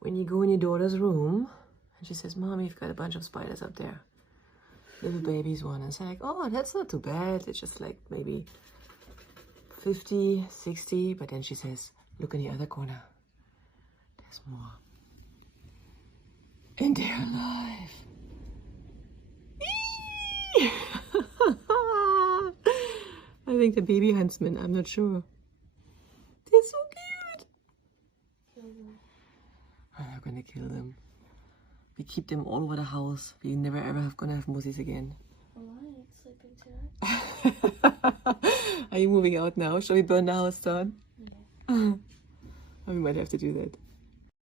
when you go in your daughter's room, and she says, Mom, you've got a bunch of spiders up there. Little babies one. And it's like, oh, that's not too bad. It's just like maybe 50, 60. But then she says, look in the other corner. There's more. And they're alive. I think the baby huntsman, I'm not sure. They're so cute. I'm not gonna kill them. We keep them all over the house. We never ever gonna have mozzies again. Alright, sleeping tonight. Are you moving out now? Shall we burn the house down? Yeah. We might have to do that.